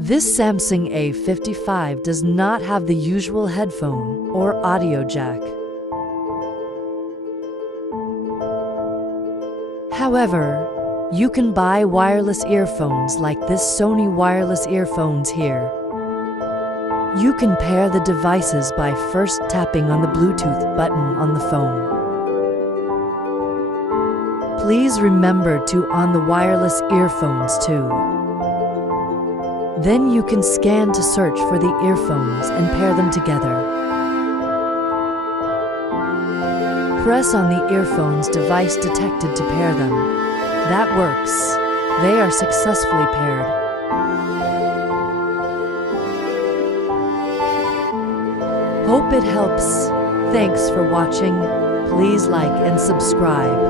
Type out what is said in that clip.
This Samsung A55 does not have the usual headphone or audio jack. However, you can buy wireless earphones like this Sony wireless earphones here. You can pair the devices by first tapping on the Bluetooth button on the phone. Please remember to on the wireless earphones too. Then you can scan to search for the earphones and pair them together. Press on the earphones device detected to pair them. That works. They are successfully paired. Hope it helps. Thanks for watching. Please like and subscribe.